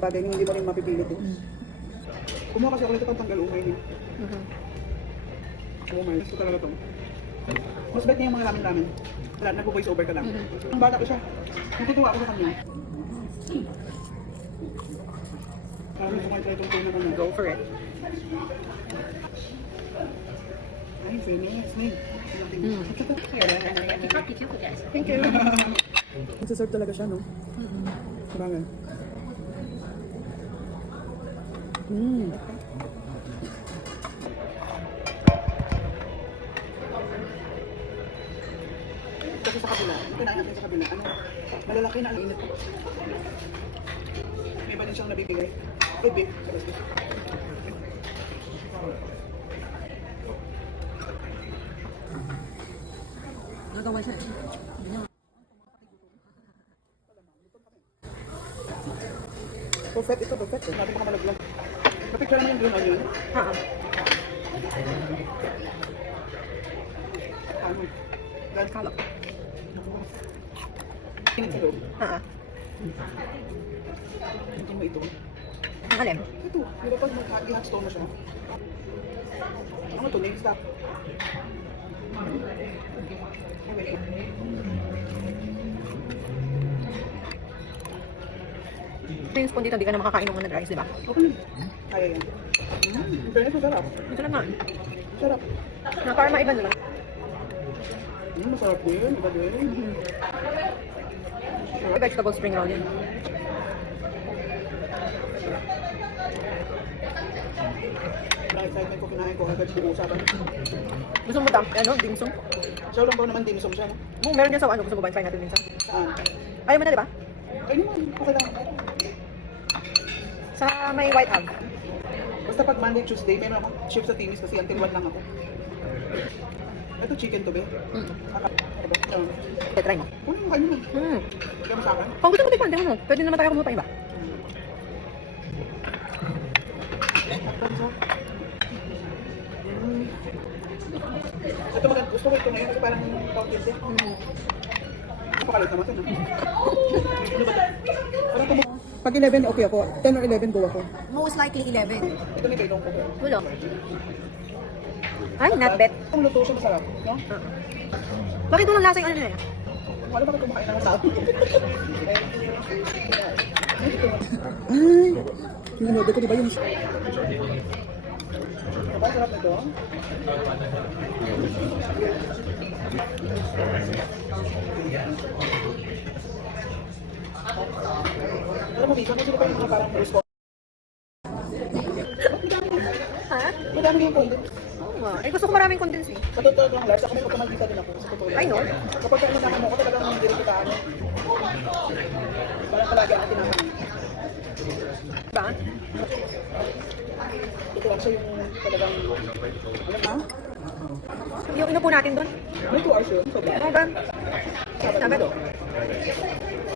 sa bagay, hindi mo rin mapipilit eh. Kumuha kasi ako nito pang tanggal umay niya. Umay, gusto talaga to. Mas bet niya yung mga lamin-lamin. Wala, nag-voice over ka lang. Ang bata ko siya. Natutuwa ako sa kanya. Parang kumain itong tuna kanya. Go for it. Ay, fairness. Thank you. Nagsaserve talaga siya, no? Sabagay. Kasi sa kabila, kinain natin sa kabila, ano, malalaki na ang init. May ba din siyang nabibigay? Ay, babe. Nagawa siya. Perfect ito, perfect. Natin baka malaglag. Kapicture naman yung green onion. Ano? Dahil kalap. Init sa loob. Ito mo ito. Ang alim? Ito. Di ba pag mag-hot stone mo siya? Ano to? Name stop. Ito yung spoon dito, hindi ka na makakain ng mga rice, di ba? Okay. Kaya yan. In fairness, masarap. Ito lang nga. Sarap. Na para maiba nila. Masarap din. Iba din. Vegetable spring roll yun. Na-excitement ko kinain ko agad sa usapan. Gusto mo ba? Ano? Dimsum? Siya lang ba naman dimsum siya? No? Meron yan sa ano. Gusto mo ba? Try natin minsan. Saan? Ayaw mo na, di ba? Ay naman. Okay lang. Sa may White House. Basta pag Monday, Tuesday, meron akong shift sa Timis kasi until 1 lang ako. Ito chicken to be. Okay, try mo. Kunin mo kayo nun. Bigyan mo sa akin. Kung gusto mo tikman, tingnan mo. Pwede naman tayo kumuha pa iba. Ito gusto ko ito ngayon kasi parang counted din. Napakalit naman ito. Ano ba ito? Parang pag 11, okay ako. 10 or 11, go ako. Most likely 11. Ito may bailong ko. Wala. Ay, not bad. Ang luto siya masarap. No? Bakit walang lasa yung ano na yan? Ano bakit kumakain ng masarap? Ay! Tinanood ko, di ba yung... Diba, sarap nito? Alam mo, Mika, sino pa yung mga parang bruce ko? Ha? Madami yung content. Oo nga. Eh, gusto ko maraming condense eh. Sa totoo lang, Lars, ako may pagkamagkita din ako. Sa totoo lang. I know. Kapag kayo naman ako, talagang hindi rin kita ano. Parang palagi ako tinaman. Diba? Ito lang siya yung talagang... Alam na? Yung inupo natin doon. May 2 hours yun. Sabi. Ano ba? Sabi.